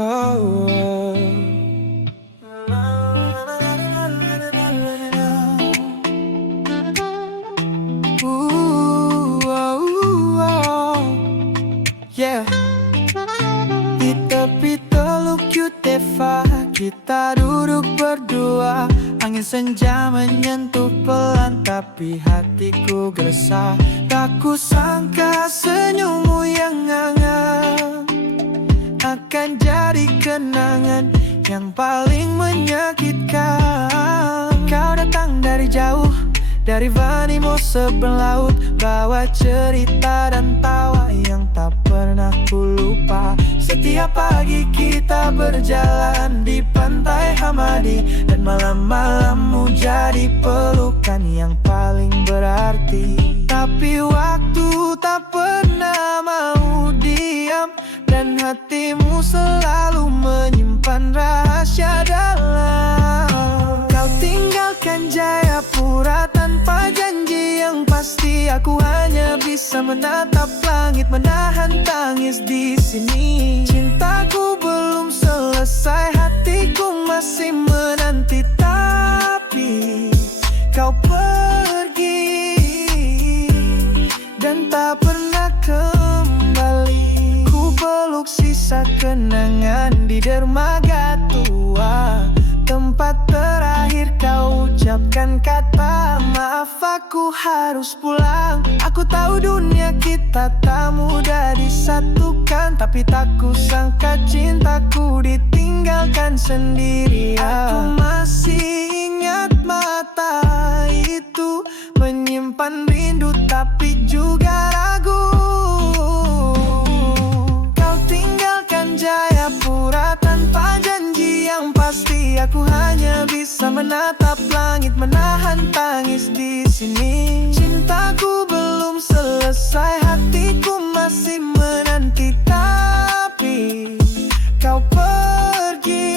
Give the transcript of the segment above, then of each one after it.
Yeah. Di tepi Teluk Yutefa kita duduk berdua. Angin senja menyentuh pelan tapi hatiku gersah. Tak kusangka senyummu yang hangat akan jadi kenangan yang paling menyakitkan. Kau datang dari jauh, dari Vanimo seberang laut, bawa cerita dan tawa yang tak pernah ku lupa. Setiap pagi kita berjalan di pantai Hamadi, dan malam-malammu jadi pelukan yang paling berarti. Tapi waktu tak pernah mau diam, dan hatimu selalu menyimpan rahasia dalam. Kau tinggalkan Jayapura tanpa janji yang pasti. Aku hanya bisa menatap langit, menahan tangis di sini. Cintaku belum selesai, hatiku masih menanti. Tapi kau pergi dan tak pernah kembali. Ku peluk sisa kenangan di dermaga tua, tempat terakhir kau ucapkan kata maaf. Aku harus pulang. Aku tahu dunia kita tak mudah disatukan, tapi tak kusangka cintaku ditinggalkan sendirian. Aku masih ingat mata itu menyimpan rindu tapi juga ragu. Kau tinggalkan Jayapura tanpa janji yang pasti. Aku hanya bisa menatap langit, menahan tangis di sini. Cintaku belum selesai, hatiku masih menanti. Tapi kau pergi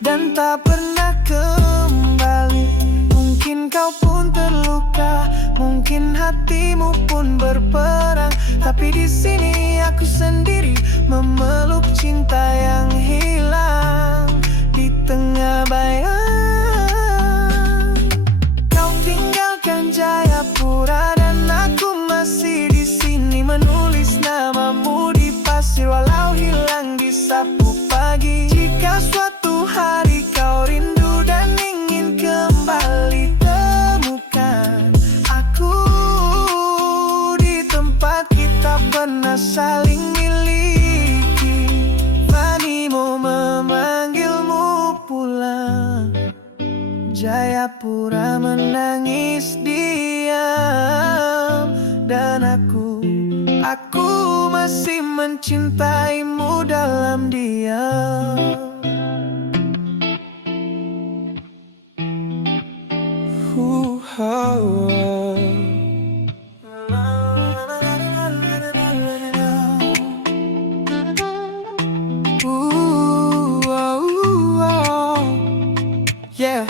dan tak pernah kembali. Mungkin kau pun terluka, mungkin hatimu pun berperang, tapi di sini aku sendiri memeluk cinta yang hilang di tengah bayang. Kau tinggalkan Jayapura dan aku masih di sini, menulis namamu di pasir walau hilang di sapu pagi. Jika suatu hari kau rindu dan ingin kembali, temukan aku di tempat kita pernah saling miliki. Vanimo memanggilmu pulang, Jayapura menangis diam, dan aku masih mencintaimu dalam diam. Yeah.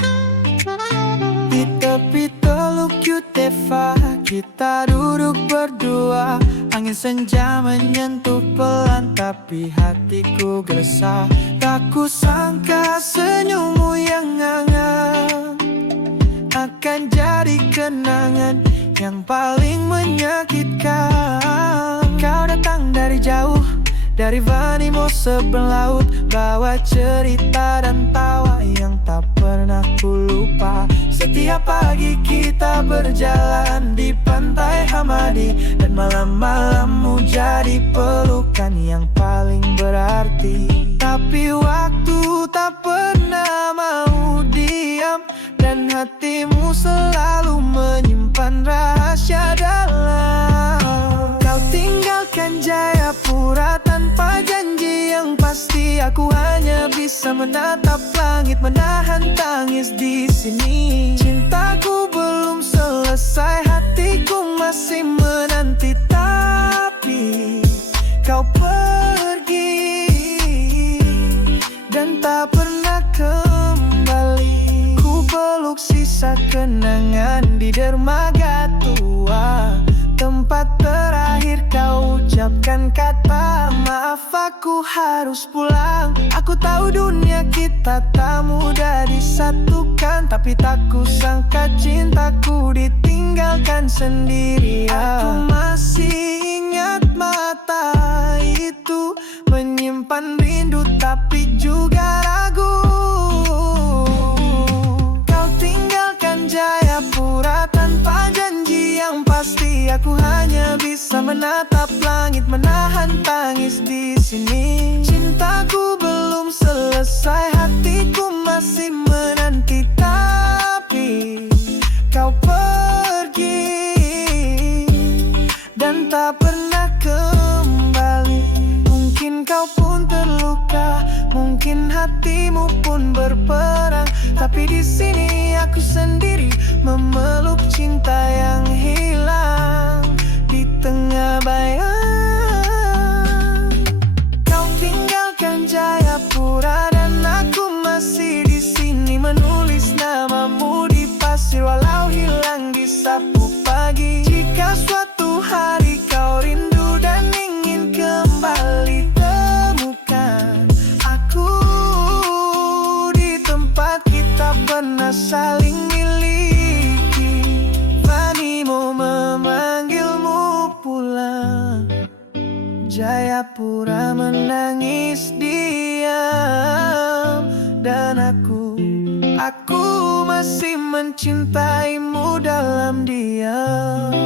Di tepi Teluk Yutefa kita duduk berdua. Angin senja menyentuh pelan tapi hatiku gersah. Tak kusangka senyummu yang hangat akan jadi kenangan yang paling menyakitkan. Kau datang dari jauh, dari Vanimo seberang laut, bawa cerita dan tawa yang tak pernah ku lupa. Setiap pagi kita berjalan di pantai Hamadi, dan malam-malammu jadi pelukan yang paling berarti. Tapi waktu tak pernah mau diam, dan hatimu selalu menyimpan rahasia dalam. Kau tinggalkan Jayapura tanpa janji yang pasti. Aku hanya bisa menatap langit, menahan tangis di sini. Cintaku belum selesai, hatiku masih menanti. Tapi kau pergi dan tak pernah kembali. Ku peluk sisa kenangan di dermaga tua, tempat terakhir kau ucapkan kata maaf. Aku aku harus pulang. Aku tahu dunia kita tak mudah disatukan, tapi tak kusangka cintaku ditinggalkan sendirian. Aku masih ingat mata itu menyimpan rindu tapi juga ragu. Kau tinggalkan Jayapura tanpa janji yang pasti. Aku hanya bisa menatap langit, menahan tangis di sini. Cintaku belum selesai, hatiku masih menanti, tapi kau pergi dan tak pernah kembali. Mungkin kau pun terluka, mungkin hatimu pun berperang, tapi di sini aku sendiri memeluk cinta yang hilang di tengah bayang. Kau tinggalkan Jayapura dan aku masih di sini menulis namamu di pasir walau hilang di sapu pagi. Jika suatu hari kau rindu dan ingin kembali, temukan aku di tempat kita pernah saling miliki. Vanimo memanggilmu pulang. Jayapura menangis diam, dan aku masih mencintaimu dalam diam.